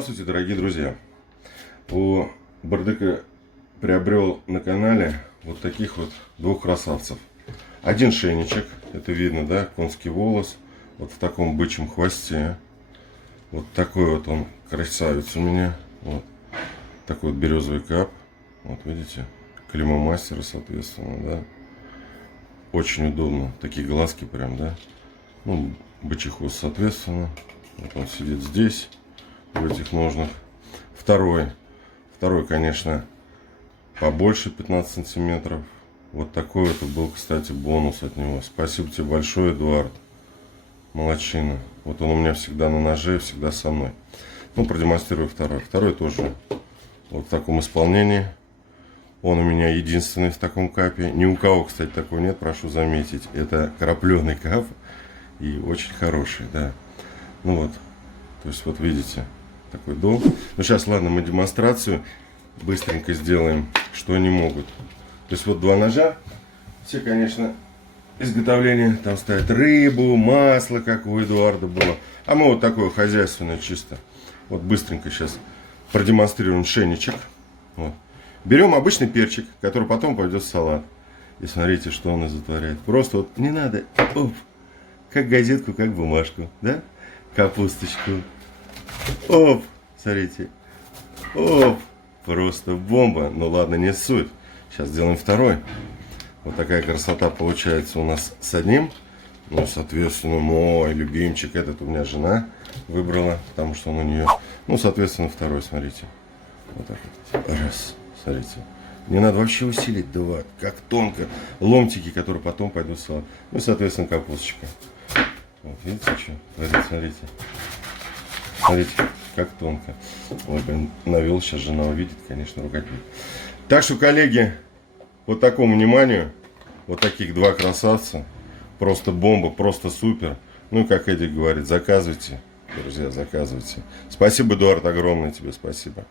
Здравствуйте, дорогие друзья! У Бардыка приобрел на канале вот таких вот двух красавцев. Один шейничек, это видно, да, конский волос, вот в таком бычьем хвосте. Вот такой вот он красавец у меня. Вот такой вот березовый кап. Вот видите, клеймо мастера, соответственно, да. Очень удобно. Такие глазки прям, да. Ну, бычий хвост, соответственно. Вот он сидит здесь, в этих ножнах. Второй, конечно, побольше 15 сантиметров. Вот такой вот был, кстати, бонус от него. Спасибо тебе большое, Эдуард. Молодчина. Вот он у меня всегда на ноже, всегда со мной. Ну, продемонстрирую второй. Второй тоже вот в таком исполнении. Он у меня единственный в таком капе. Ни у кого, кстати, такого нет, прошу заметить. Это крапленый кап. И очень хороший, да. Ну вот. То есть, вот видите, такой дом. Ну, сейчас, ладно, мы демонстрацию быстренько сделаем, что они могут. То есть, вот два ножа. Все, конечно, изготовление. Там ставят рыбу, масло, как у Эдуарда было. А мы вот такое хозяйственное чисто. Вот быстренько сейчас продемонстрируем шейничек. Вот. Берем обычный перчик, который потом пойдет в салат. И смотрите, что он затворяет. Просто вот не надо, оп, как газетку, как бумажку, да? Капусточку. Оп, смотрите. Оп, просто бомба. Ну ладно, не суть. Сейчас сделаем второй. Вот такая красота получается у нас с одним. Ну, соответственно, мой любимчик, этот у меня жена выбрала, потому что он у нее. Ну, соответственно, второй, смотрите. Вот так вот. Раз. Смотрите. Не надо вообще усилить, два. Как тонко. Ломтики, которые потом пойдут в салат. Ну, и, соответственно, капусточка. Вот, видите, что? Смотрите. Смотрите, как тонко. Ой, блин, навел, сейчас жена увидит, конечно, ругать будет. Так что, коллеги, вот такому вниманию, вот таких два красавца. Просто бомба, просто супер. Ну, и как Эдик говорит, заказывайте, друзья, заказывайте. Спасибо, Эдуард, огромное тебе спасибо.